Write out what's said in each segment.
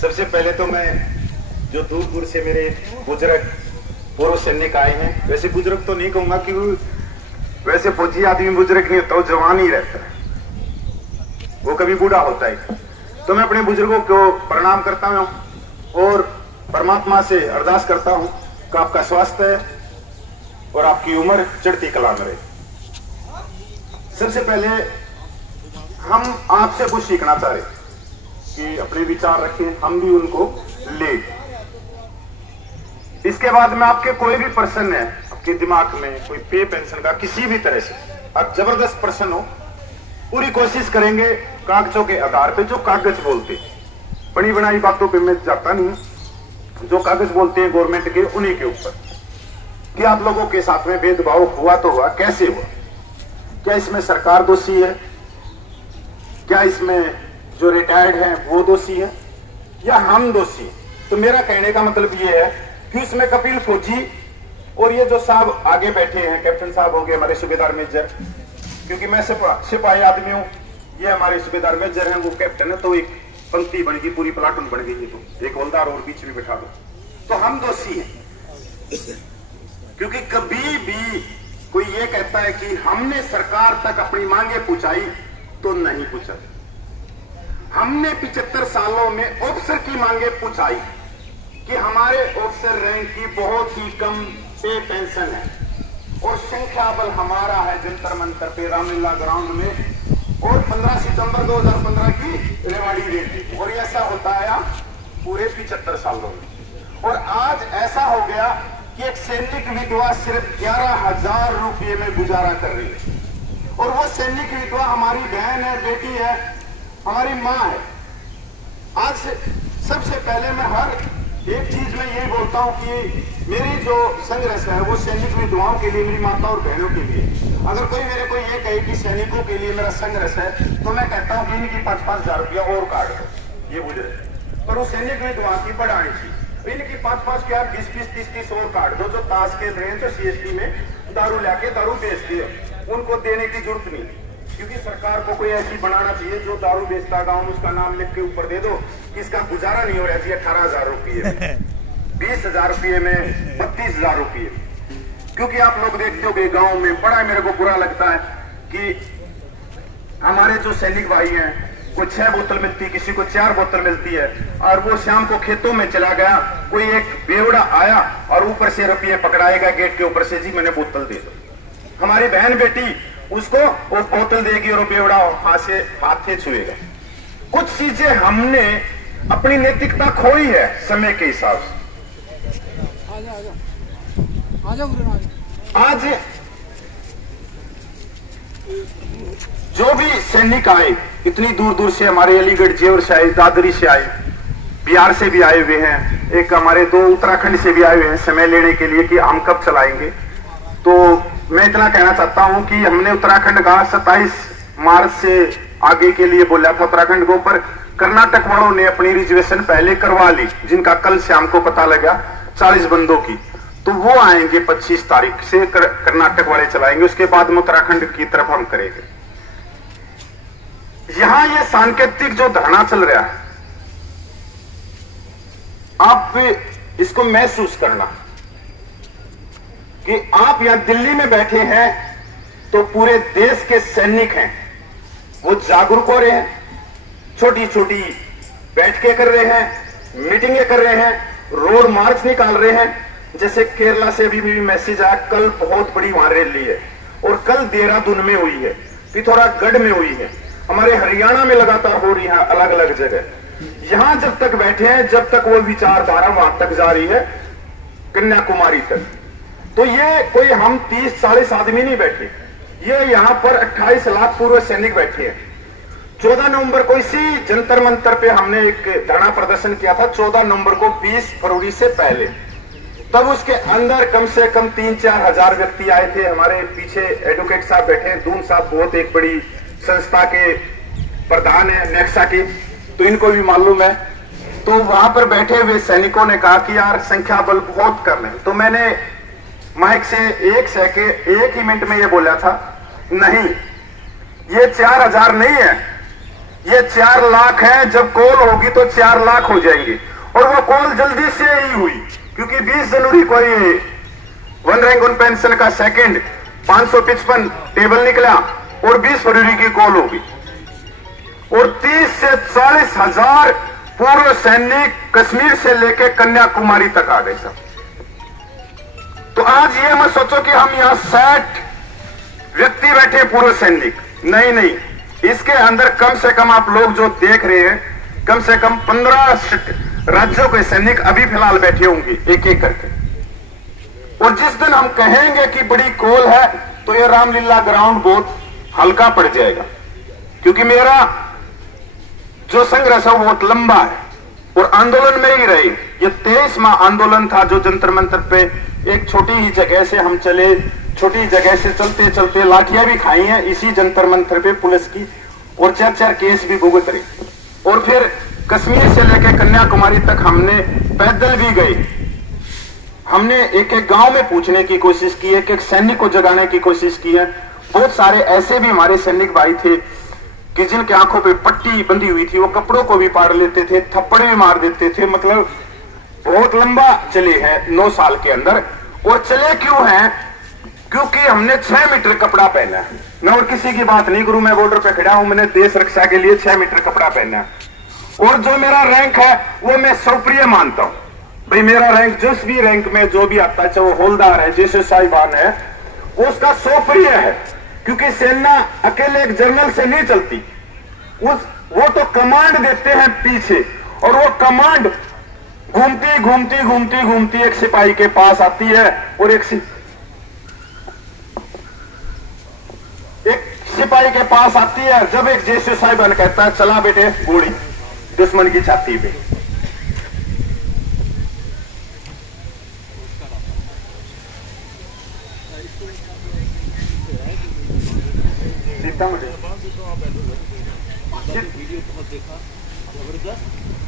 सबसे पहले तो मैं जो दूर दूर से मेरे बुजुर्ग पूर्व सैनिक आए हैं, वैसे बुजुर्ग तो नहीं कहूंगा कि वैसे फौजी आदमी बुजुर्ग नहीं होता, वो जवान ही रहता है, वो कभी बूढ़ा होता है। तो मैं अपने बुजुर्गों को प्रणाम करता हूं और परमात्मा से अरदास करता हूं कि आपका स्वास्थ्य और आपकी उम्र चढ़ती कला में रहे। सबसे पहले हम आपसे कुछ सीखना चाह रहे कि अपने विचार रखें, हम भी उनको ले। इसके बाद में आपके कोई भी प्रश्न है आपके दिमाग में, कोई पे पेंशन का किसी भी तरह से अब जबरदस्त प्रश्न हो, पूरी कोशिश करेंगे कागजों के आधार पे, जो कागज बोलते बनी बनाई बातों पे मैं जाता नहीं, जो कागज बोलते हैं गवर्नमेंट के उन्हीं के ऊपर कि आप लोगों के साथ में भेदभाव हुआ तो हुआ, कैसे हुआ, क्या इसमें सरकार दोषी है, क्या इसमें जो रिटायर्ड हैं वो दोषी है या हम दोषी हैं। तो मेरा कहने का मतलब ये है कि इसमें कपिल फौजी और ये जो साहब आगे बैठे हैं, कैप्टन साहब हो गए हमारे सूबेदार मेजर, क्योंकि मैं सिपाही आदमी हूं, ये हमारे सूबेदार मेजर हैं, वो कैप्टन है, तो एक पंक्ति बन गई, पूरी प्लाटून बन गई, तो एक हवलदार और बीच में बैठा दो, तो हम दोषी हैं। क्योंकि कभी भी कोई ये कहता है कि हमने सरकार तक अपनी मांगे पहुंचाई, तो नहीं पहुंचाई। हमने 75 सालों में ऑफिसर की मांगे पहुंचाई कि हमारे ऑफिसर रैंक की बहुत ही कम पे पेंशन है और संख्या बल हमारा है जंतर मंतर पे रामलीला ग्राउंड में, और 15 सितंबर 2015 की रेवाड़ी रेली, और ऐसा होता है पूरे 75 सालों में। और आज ऐसा हो गया कि एक सैनिक विधवा सिर्फ 11,000 रुपये में गुजारा कर रही है, और वो सैनिक विधवा हमारी बहन है, बेटी है, हमारी माँ है। आज सबसे पहले मैं हर एक चीज में यही बोलता हूं कि मेरी जो संघर्ष है वो सैनिक विधवाओं के लिए, मेरी माता और बहनों के लिए। अगर कोई मेरे को ये कहे कि सैनिकों के लिए मेरा संघर्ष है, तो मैं कहता हूं कि इनकी 5-5 हजार रुपया और काट दो, ये बुझे, पर वो सैनिक विधवा की बढ़ानी चाहिए। इनकी 5-5 क्या 20-20, 30-30 और काट दो, जो ताश के हैं, जो CST में दारू लाके दारू बेचते हैं, उनको देने की जरूरत नहीं, क्योंकि सरकार को कोई ऐसी बनाना चाहिए जो दारू बेचता गांव में उसका नाम लिख के ऊपर दे दो कि इसका गुजारा नहीं हो रहा जी 18,000 रुपये, 20,000 रुपये में 32,000 रुपये। क्योंकि आप लोग देखते हो गांव में बड़ा मेरे को बुरा लगता है कि हमारे जो सैनिक भाई हैं, कोई 6 बोतल मिलती है, किसी को 4 बोतल मिलती है, और वो शाम को खेतों में चला गया, कोई एक बेवड़ा आया और ऊपर से रुपये पकड़ाएगा गेट के ऊपर से, जी मैंने बोतल दे दो। हमारी बहन बेटी उसको वो बोतल देगी और बेवड़ा हाथ से छुएगा। कुछ चीजें हमने अपनी नैतिकता खोई है समय के हिसाब से। आज जो भी सैनिक आए इतनी दूर दूर से, हमारे अलीगढ़ जेवर से आए, दादरी से आए, बिहार से भी आए हुए हैं, एक हमारे 2 उत्तराखंड से भी आए हुए हैं समय लेने के लिए कि हम कब चलाएंगे। तो मैं इतना कहना चाहता हूं कि हमने उत्तराखंड का 27 मार्च से आगे के लिए बोला था उत्तराखंड को, पर कर्नाटक वालों ने अपनी रिजर्वेशन पहले करवा ली, जिनका कल शाम को पता लगा 40 बंदों की, तो वो आएंगे 25 तारीख से कर्नाटक वाले चलाएंगे, उसके बाद में उत्तराखंड की तरफ हम करेंगे। यहां ये सांकेतिक जो धरना चल रहा है, आप इसको महसूस करना कि आप यहां दिल्ली में बैठे हैं तो पूरे देश के सैनिक हैं, वो जागरूक हो रहे हैं, छोटी छोटी बैठकें कर रहे हैं, मीटिंगें कर रहे हैं, रोड मार्च निकाल रहे हैं। जैसे केरला से भी मैसेज आया, कल बहुत बड़ी वहां रैली है, और कल देहरादून में हुई है, पिथौरागढ़ में हुई है, हमारे हरियाणा में लगातार हो रही है, अलग अलग जगह। यहां जब तक बैठे हैं, जब तक वो विचारधारा वहां तक जारी है, कन्याकुमारी तक। तो ये कोई हम 30-40 आदमी नहीं बैठे, ये यहां पर 28 लाख पूर्व सैनिक बैठे हैं। 14 नवंबर को इसी जंतर मंतर पे हमने एक धरना प्रदर्शन किया था, 14 नवंबर को 20 फरवरी से पहले। तब उसके अंदर कम से कम 3-4 हजार व्यक्ति आए थे। हमारे पीछे एडवोकेट साहब बैठे हैं, दून साहब बहुत एक बड़ी संस्था के प्रधान है नेक्सा के, तो इनको भी मालूम है। तो वहां पर बैठे हुए सैनिकों ने कहा कि यार संख्या बल बहुत कम है। तो मैंने माइक से 1 ही मिनट में ये बोला था, नहीं ये 4,000 नहीं है, ये 4 लाख है, जब कॉल होगी तो 4 लाख हो जाएंगे। और वो कॉल जल्दी से ही हुई, क्योंकि 20 जनवरी को ये 1 रैंक 1 पेंशन का सेकंड 555 टेबल निकला और 20 फरवरी की कॉल होगी। और 30 से 40 हजार पूर्व सैनिक कश्मीर से लेकर कन्याकुमारी तक आ गए सब। तो आज ये मत सोचो कि हम यहां 60 व्यक्ति बैठे पूर्व सैनिक, नहीं नहीं, इसके अंदर कम से कम आप लोग जो देख रहे हैं, कम से कम 15 राज्यों के सैनिक अभी फिलहाल बैठे होंगे एक एक करके। और जिस दिन हम कहेंगे कि बड़ी कॉल है, तो ये रामलीला ग्राउंड बहुत हल्का पड़ जाएगा, क्योंकि मेरा जो संघर्ष है वो बहुत लंबा है और आंदोलन में ही रहे। ये 23वां आंदोलन था जो जंतर मंतर पे एक छोटी ही जगह से हम चले, छोटी जगह से चलते चलते लाठियां भी खाई हैं इसी जंतर मंतर पे पुलिस की, और 4-4 केस भी भुगत रहे। और फिर कश्मीर से लेकर कन्याकुमारी तक हमने पैदल भी गए, हमने एक एक गांव में पूछने की कोशिश की, एक एक सैनिक को जगाने की कोशिश की है। बहुत सारे ऐसे भी हमारे सैनिक भाई थे कि जिनके आंखों पे पट्टी बंधी हुई थी, वो कपड़ों को भी पाड़ लेते थे, थप्पड़ भी मार देते थे। मतलब बहुत लंबा चले हैं 9 साल के अंदर। और चले क्यों हैं? क्योंकि हमने 6 मीटर कपड़ा पहना है। मैं और किसी की बात नहीं करूं, मैं बॉर्डर पे खड़ा हूं, मैंने देश रक्षा के लिए 6 मीटर कपड़ा पहना है। और जो मेरा रैंक है वो मैं सौप्रिय मानता हूं। भाई मेरा रैंक जिस भी रैंक में जो भी आता है, चाहे वो हौलदार है, जैसे साहिबान है, उसका सौप्रिय है। क्योंकि सेना अकेले एक जनरल से नहीं चलती, वो तो कमांड देते हैं पीछे, और वो कमांड घूमती घूमती घूमती घूमती एक सिपाही के पास आती है, और एक सिपाही के पास आती है। जब एक जैसे साहिबान कहता है चला बेटे गोली दुश्मन की छाती पे,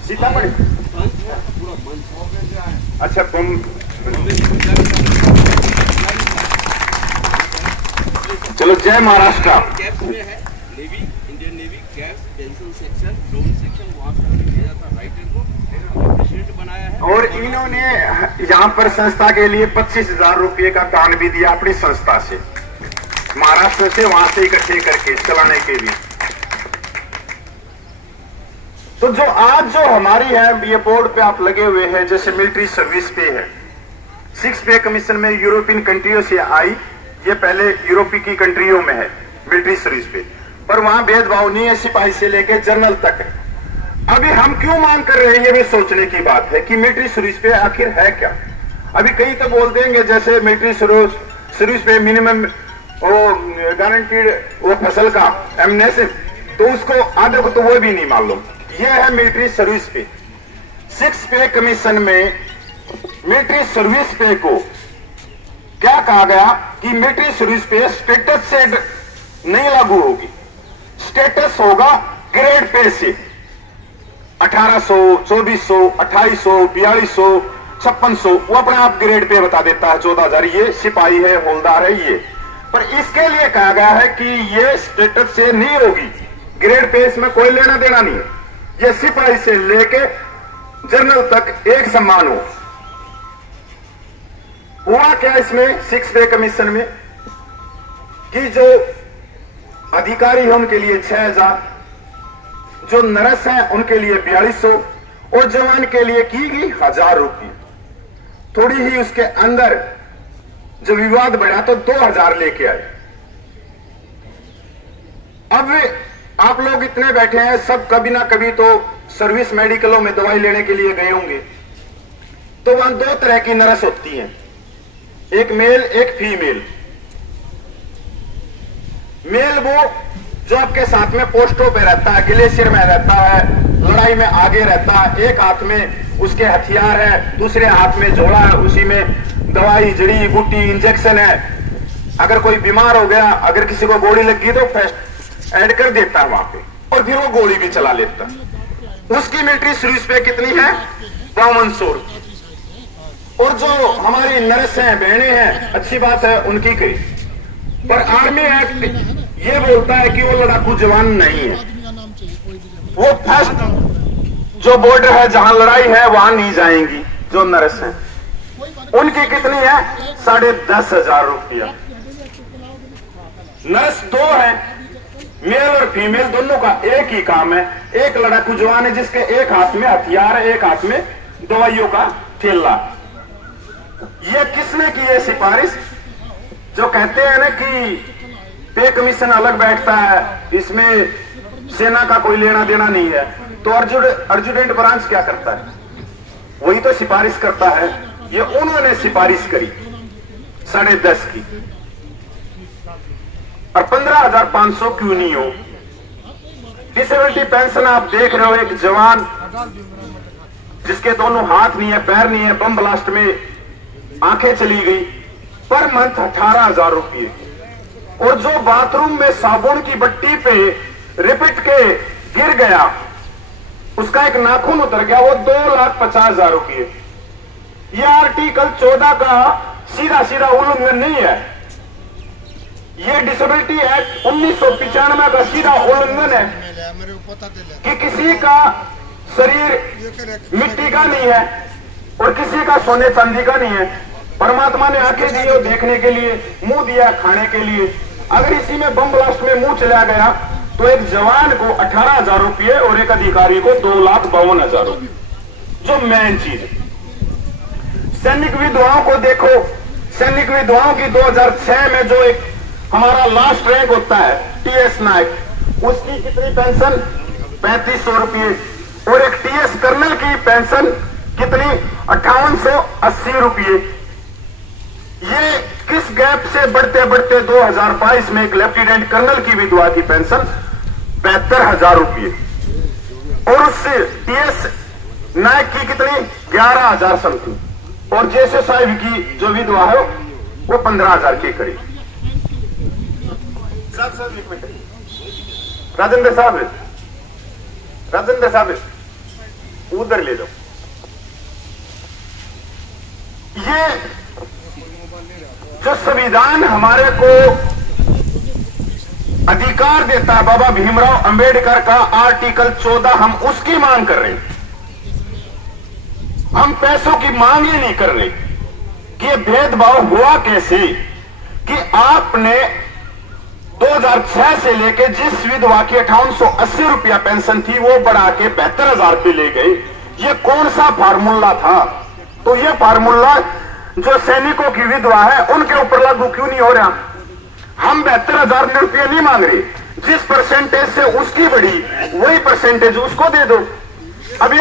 सीतामढ़ी अच्छा तुम चलो जय महाराष्ट्र। कैप्स में है navy, Indian navy caps, pencil section, drone section, वहां से भेजा जाता राइटर को प्रेसिडेंट बनाया है। और इन्होंने यहाँ पर संस्था के लिए 25,000 रुपये का दान भी दिया अपनी संस्था से, महाराष्ट्र से, वहां से इकट्ठे करके चलाने के लिए। तो जो आज जो हमारी है ये बोर्ड पे आप लगे हुए हैं, जैसे मिलिट्री सर्विस पे है, 6 पे कमीशन में यूरोपियन कंट्रियों से आई, ये पहले यूरोपीय की कंट्रियों में है मिलिट्री सर्विस पे, पर वहां भेदभाव नहीं है, सिपाही से लेकर जनरल तक है। अभी हम क्यों मांग कर रहे हैं, ये भी सोचने की बात है कि मिलिट्री सर्विस पे आखिर है क्या। अभी कई तो बोल देंगे जैसे मिलिट्री सर्विस पे मिनिमम वो गारंटीड वो फसल का एमनेसिस, तो उसको आधे को तो वो भी नहीं मालूम। ये है मिलिट्री सर्विस पे। 6 पे कमीशन में मिलिट्री सर्विस पे को क्या कहा गया कि मिलिट्री सर्विस पे स्टेटस से नहीं लागू होगी, स्टेटस होगा ग्रेड पे से। 1800, 2400, 2800, 4200, 5600 वो अपने आप ग्रेड पे बता देता है 14,000 ये सिपाही है, हौलदार है ये। पर इसके लिए कहा गया है कि ये स्टेटस से नहीं होगी, ग्रेड पे इसमें कोई लेना देना नहीं है, ये सिपाही से लेके जनरल तक एक समान हो। हुआ क्या इसमें 6 पे कमीशन में कि जो अधिकारी है उनके लिए 6,000, जो नर्स हैं उनके लिए 4200 और जवान के लिए की गई 1,000 रुपये। थोड़ी ही उसके अंदर जो विवाद बढ़ा तो 2,000 लेके आए। अब आप लोग इतने बैठे हैं, सब कभी ना कभी तो सर्विस मेडिकलों में दवाई लेने के लिए गए होंगे, तो वहां 2 तरह की नर्स होती हैं, एक मेल एक फीमेल। मेल वो जो आपके साथ में पोस्टों पे रहता है, ग्लेशियर में रहता है, लड़ाई में आगे रहता है, एक हाथ में उसके हथियार है, दूसरे हाथ में झोला है, उसी में दवाई जड़ी बूटी इंजेक्शन है। अगर कोई बीमार हो गया, अगर किसी को गोली लगी तो फर्स्ट ऐड कर देता है वहां पे, और फिर वो गोली भी चला लेता। उसकी मिलिट्री सर्विस पे कितनी है? 5200। और जो हमारी नर्स हैं, बहनें हैं, अच्छी बात है उनकी कही, पर आर्मी एक्ट ये बोलता है कि वो लड़ाकू जवान नहीं है। वो फर्स्ट जो बॉर्डर है जहां लड़ाई है वहां नहीं जाएंगी। जो नर्स हैं उनकी कितनी है? 10,500 रुपया। नर्स 2 है, मेल और फीमेल दोनों का एक ही काम है। एक लड़ाकू जवान है जिसके एक हाथ में हथियार है, एक हाथ में दवाइयों का थैला। ये किसने की है सिफारिश? जो कहते हैं ना कि पे कमीशन अलग बैठता है, इसमें सेना का कोई लेना देना नहीं है, तो अर्जुडेंट ब्रांच क्या करता है? वही तो सिफारिश करता है। ये उन्होंने सिफारिश करी 10.5 की, और 15,500 क्यों नहीं हो? डिसेबिलिटी पेंशन आप देख रहे हो, एक जवान जिसके दोनों हाथ नहीं है, पैर नहीं है, बम ब्लास्ट में आंखें चली गई, पर मंथ 18,000 रुपये। और जो बाथरूम में साबुन की बट्टी पे रिपीट के गिर गया, उसका एक नाखून उतर गया, वो 2,50,000 रुपये। यह आर्टिकल 14 का सीधा सीधा उल्लंघन नहीं है, ये डिसेबिलिटी एक्ट 1995 का सीधा उल्लंघन है कि किसी का शरीर मिट्टी का नहीं है और किसी का सोने चांदी का नहीं है। परमात्मा ने आंखें दी हो देखने के लिए, मुंह दिया खाने के लिए। अगर इसी में बम ब्लास्ट में मुंह चला गया तो एक जवान को 18,000 रुपये और एक अधिकारी को 2,52,000 रुपये। जो मेन चीज है, सैनिक विधवाओं को देखो। सैनिक विधवाओं की 2006 में जो एक हमारा लास्ट रैंक होता है टीएस नायक, उसकी कितनी पेंशन? 3500 रुपये। और एक टीएस कर्नल की पेंशन कितनी? 5880 रुपये। ये किस गैप से बढ़ते बढ़ते 2022 में एक लेफ्टिनेंट कर्नल की विधवा की पेंशन 72,000 रुपये, और उससे टीएस नायक की कितनी? 11,000 समथिंग, और जैसे साहिब की जो विधवा है वो 15,000 के करीब। साहब एक मिनट, राजेंद्र साहब उधर ले जाओ। ये जो संविधान हमारे को अधिकार देता है बाबा भीमराव अंबेडकर का आर्टिकल 14, हम उसकी मांग कर रहे हैं। हम पैसों की मांग ही नहीं कर रहे कि ये भेदभाव हुआ कैसे कि आपने 2006 से लेके जिस विधवा की 5880 रुपया पेंशन थी वो बढ़ा के 72,000 रुपये ले गए। ये कौन सा फार्मूला था? तो ये फार्मूला जो सैनिकों की विधवा है उनके ऊपर लागू क्यों नहीं हो रहा? हम 72,000 रुपये नहीं मांग रहे, जिस परसेंटेज से उसकी बढ़ी वही परसेंटेज उसको दे दो। अभी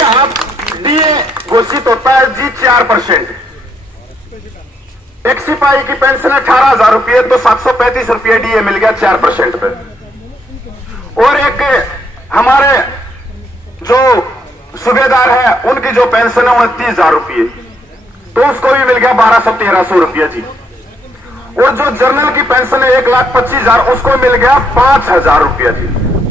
आप डीए घोषित होता है जी 4%। एक सिपाही की पेंशन 18,000 रुपये, तो 735 रुपये डीए मिल गया 4% पे। और एक हमारे जो सूबेदार है उनकी जो पेंशन है 29,000 रुपये, तो उसको भी मिल गया 1200-1300 रुपया जी। और जो जनरल की पेंशन है 1,25,000, उसको मिल गया 5,000 रुपया जी।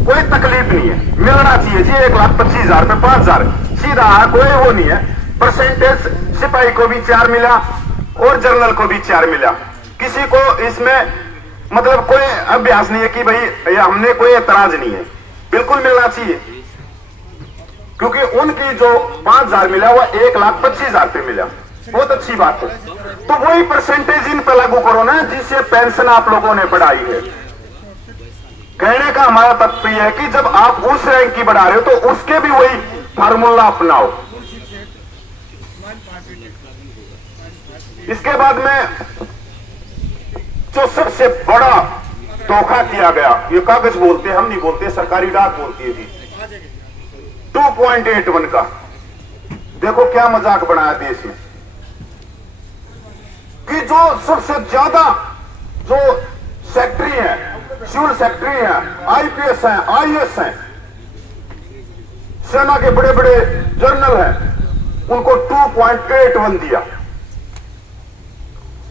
कोई तकलीफ नहीं है, मिलना चाहिए जी 1,25,000 पे 5,000 सीधा, कोई वो नहीं है। परसेंटेज सिपाही को भी 4 मिला और जनरल को भी 4 मिला। किसी को इसमें मतलब कोई अभ्यास नहीं है कि भाई हमने कोई एतराज नहीं है, बिल्कुल मिलना चाहिए, क्योंकि उनकी जो 5,000 मिला वो 1,25,000 पे मिला। बहुत अच्छी बात है। तो वही परसेंटेज इन पे लागू करो ना जिससे पेंशन आप लोगों ने बढ़ाई है। कहने का हमारा तात्पर्य है कि जब आप उस रैंक की बढ़ा रहे हो तो उसके भी वही फार्मूला अपनाओ। इसके बाद में जो सबसे बड़ा धोखा किया गया, ये कागज बोलते हैं, हम नहीं बोलते, सरकारी डाक बोलती है जी, 2.81 का। देखो क्या मजाक बनाया देश में कि जो सबसे ज्यादा जो सेक्रेटरी है, सिविल सेक्रेटरी है, आईपीएस हैं, आईएएस हैं, सेना के बड़े बड़े जनरल हैं, उनको 2.81 दिया।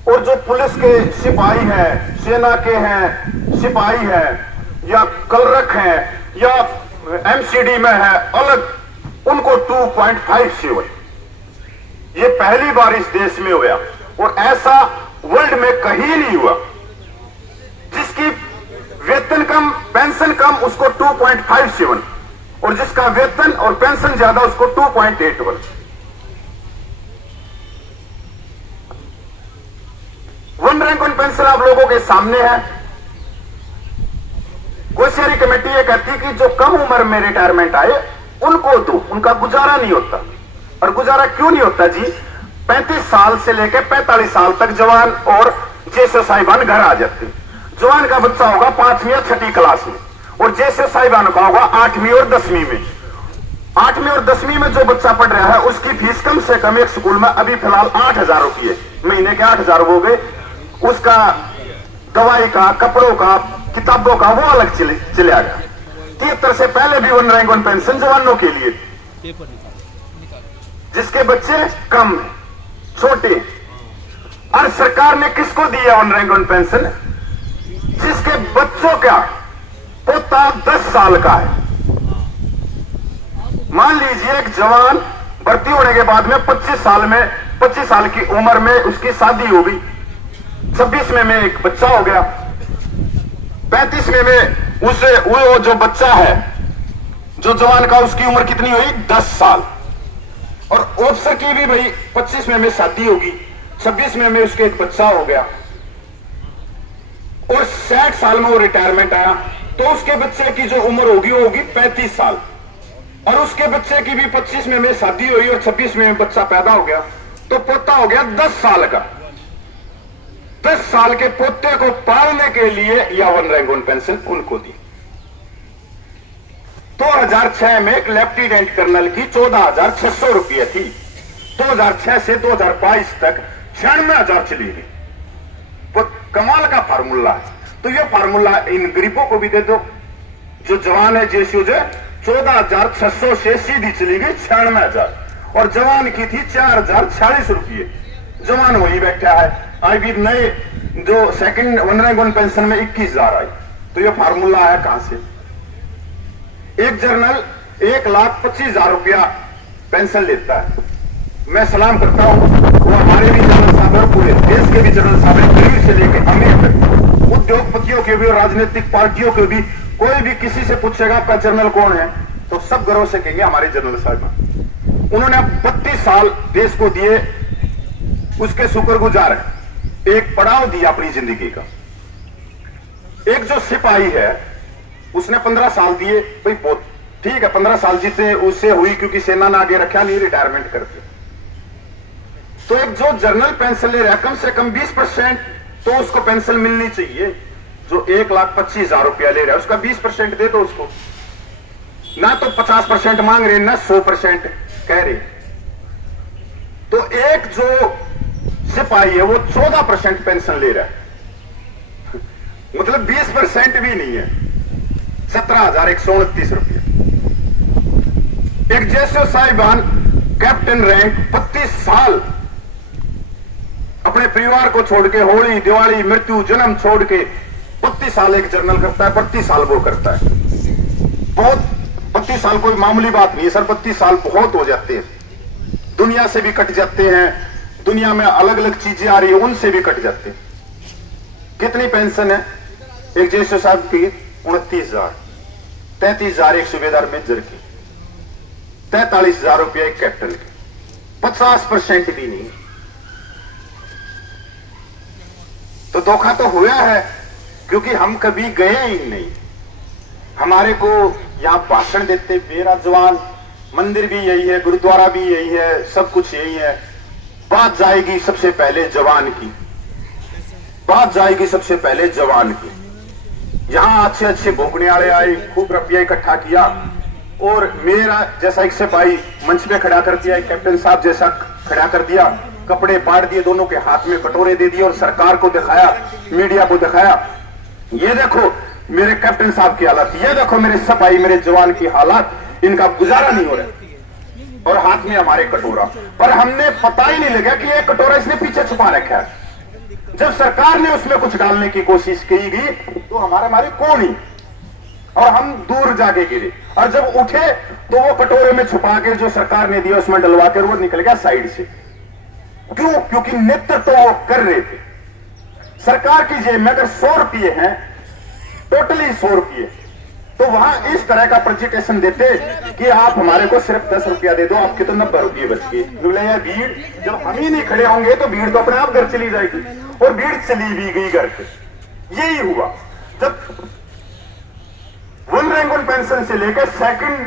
और जो पुलिस के सिपाही हैं, सेना के हैं, सिपाही हैं या कलरक हैं या एमसीडी में है अलग, उनको 2.57। ये पहली बार इस देश में हुआ और ऐसा वर्ल्ड में कहीं नहीं हुआ। जिसकी वेतन पेंशन कम उसको 2.57 और जिसका वेतन और पेंशन ज्यादा उसको 2.81। वन रैंक वन पेंशन आप लोगों के सामने है। कोश्यारी कमेटी ये कहती है कि जो कम उम्र में रिटायरमेंट आए उनको तो उनका गुजारा नहीं होता। और गुजारा क्यों नहीं होता जी? 35 साल से लेकर 45 साल तक जवान और जैसे साहिबान घर आ जाते हैं। जवान का बच्चा होगा 5वीं या 6ठी क्लास में और जैसे साहिबान का होगा 8वीं और 10वीं में। 8वीं और 10वीं में जो बच्चा पढ़ रहा है उसकी फीस कम से कम एक स्कूल में अभी फिलहाल 8,000 रुपये, महीने के 8,000 हो गए। उसका दवाई का, कपड़ों का, किताबों का वो अलग चले आएगा। 73 से पहले भी वन रैंक वन पेंशन जवानों के लिए, जिसके बच्चे कम छोटे। और सरकार ने किसको दिया वन रैंक वन पेंशन? जिसके बच्चों का पोता 10 साल का है। मान लीजिए एक जवान भर्ती होने के बाद में 25 साल की उम्र में उसकी शादी हो गई, 26 में एक बच्चा हो गया, 35 में उसे वो जो बच्चा है जो जवान का, उसकी उम्र कितनी हुई? 10 साल। और ऑफिसर की भी भाई 25 में शादी होगी, 26 में उसके एक बच्चा हो गया और 60 साल में वो रिटायरमेंट आया तो उसके बच्चे की जो उम्र होगी वो होगी 35 साल। और उसके बच्चे की भी 25 में शादी हुई और 26 में बच्चा पैदा हो गया तो पोता हो गया 10 साल का। 10 साल के पोते को पालने के लिए या वन रैंक वन पेंशन उनको दी। 2006 में एक लेफ्टिनेंट कर्नल की 14,600 रुपये थी। 2006 से 2022 तक 96,000 चली गई। वो कमाल का फार्मूला है। तो ये फार्मूला इन गरीबों को भी दे दो। जो जवान है जेसीओ जो 14,600 से सीधी चली गई 96,000 और जवान की थी 4,046 रुपये। जवान वही बैठा है। अभी नए जो second one rank one pension में 21,000 आई। तो ये फार्मूला है कहां से? एक जर्नल 1,25,000 रुपया पेंशन लेता है। मैं सलाम करता हूं, वो हमारे भी जनरल साहब और पूरे देश के भी जनरल साहब हैं, गरीब से लेकर अमीर तक, उद्योगपतियों के भी और राजनीतिक पार्टियों के भी। कोई भी किसी से पूछेगा आपका जनरल कौन है तो सब गर्व से कहेंगे हमारे जनरल साहब। उन्होंने 32 साल देश को दिए, उसके शुक्रगुजार है। एक पड़ाव दिया अपनी जिंदगी का। एक जो सिपाही है उसने 15 साल दिए, भाई बहुत ठीक है, 15 साल जीते उससे हुई क्योंकि सेना ने आगे रखा नहीं, रिटायरमेंट कर दिया। तो एक जो जनरल पेंशन ले रहा है कम से कम 20% तो उसको पेंशन मिलनी चाहिए। जो 1,25,000 रुपया ले रहा है उसका 20% दे दो उसको। ना तो 50% मांग रहे ना 100% कह रहे। तो एक जो सिपाही है वो 14% पेंशन ले रहा है, मतलब 20% भी नहीं है, 17,129 रुपये। एक जैसे साहिबान कैप्टन रैंक 32 साल अपने परिवार को छोड़ के, होली दिवाली मृत्यु जन्म छोड़ के 32 साल एक जर्नल करता है, 32 साल वो करता है। बहुत 32 साल कोई मामूली बात नहीं है सर, 32 साल बहुत हो जाते हैं। दुनिया से भी कट जाते हैं, दुनिया में अलग अलग चीजें आ रही है उनसे भी कट जाते हैं। कितनी पेंशन है एक जेसो साहब की? 29,000। 33,000 एक सूबेदार मेजर की, 43,000 रुपया एक कैप्टन की। 50% भी नहीं। तो धोखा तो हुआ है क्योंकि हम कभी गए ही नहीं। हमारे को यहां भाषण देते मेरा जवान, मंदिर भी यही है, गुरुद्वारा भी यही है, सब कुछ यही है। बात जाएगी सबसे पहले जवान की, बात जाएगी सबसे पहले जवान की। यहां अच्छे अच्छे भोगने वाले आए, खूब रुपया इकट्ठा किया और मेरा जैसा एक सिपाही मंच पे खड़ा कर दिया, एक कैप्टन साहब जैसा खड़ा कर दिया, कपड़े पाड़ दिए, दोनों के हाथ में कटोरे दे दिए और सरकार को दिखाया, मीडिया को दिखाया, ये देखो मेरे कैप्टन साहब की हालत, ये देखो मेरे सिपाही मेरे जवान की हालत, इनका गुजारा नहीं हो रहा। और हाथ में हमारे कटोरा, पर हमने पता ही नहीं लगा कि ये कटोरा इसने पीछे छुपा रखा है। जब सरकार ने उसमें कुछ डालने की कोशिश की गई तो हमारे कौन ही, और हम दूर जाके गिरे। और जब उठे तो वो कटोरे में छुपा के जो सरकार ने दिया उसमें डलवा कर वो निकल गया साइड से। क्यों? क्योंकि नेतृत्व तो वो कर रहे थे। सरकार की जेब में अगर 100 रुपये हैं टोटली 100 रुपये। तो वहां इस तरह का प्रेजेंटेशन देते कि आप हमारे को सिर्फ 10 रुपया दे दो, आपके तो 90 रुपये बच गए। बोले यार भीड़, जब हम ही नहीं खड़े होंगे तो भीड़ तो अपने आप घर चली जाएगी, और भीड़ चली भी गई घर पे। यही हुआ जब 1 रैंक 1 पेंशन से लेकर सेकंड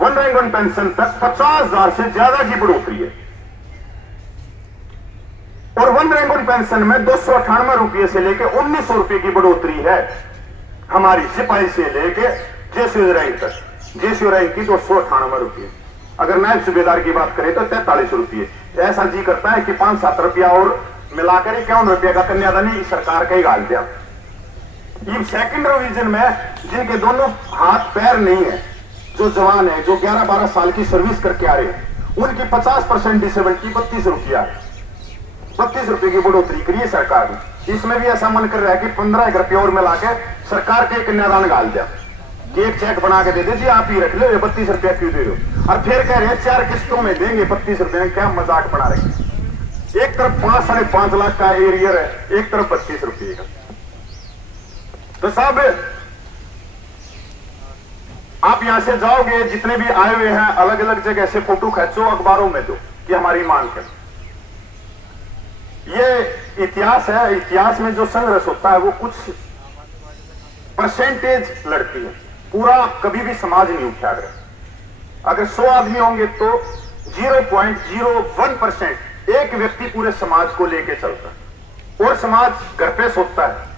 1 रैंक 1 पेंशन तक 50,000 से ज्यादा की बढ़ोतरी है, और 1 रैंक 1 पेंशन में 298 रुपये से लेकर 1900 रुपये की बढ़ोतरी है हमारी सिपाही से लेके जेसीओ रैंक तक। जेसीओ रैंक की 298 रुपये, अगर नायब सूबेदार की बात करें तो 43 रुपये। ऐसा जी करता है कि 5-7 रुपया और मिलाकर 51 रुपये का कन्यादानी सरकार का ही गाल दिया। ये सेकंड रिवीजन में जिनके दोनों हाथ पैर नहीं है, जो जवान है, जो 11-12 साल की सर्विस करके आ रहे हैं, उनकी 50% डिसेबिलिटी 32 रुपया है। 32 रुपये की बढ़ोतरी करिए सरकार ने। इसमें भी ऐसा मन कर रहा है कि 15 रुपये और मिला के सरकार के कन्यादान गाल दिया, एक चेक बना के दे दे जी आप ही रख लो, ये 32 रुपया क्यों दे दो, और फिर कह रहे हैं 4 किस्तों में देंगे 32 रुपये में। क्या मजाक बना रहे हैं। एक तरफ 5-5.5 लाख का एरियर है, एक तरफ 32 रुपये का। तो साहब आप यहां से जाओगे, जितने भी आए हुए हैं अलग अलग जगह से फोटो खींचो, अखबारों में दो कि हमारी मांग है। ये इतिहास है, इतिहास में जो संघर्ष होता है वो कुछ परसेंटेज लड़ती है, पूरा कभी भी समाज नहीं उठा। अगर 100 आदमी होंगे तो 0.01% एक व्यक्ति पूरे समाज को लेके चलता है, और समाज घर पे सोता है।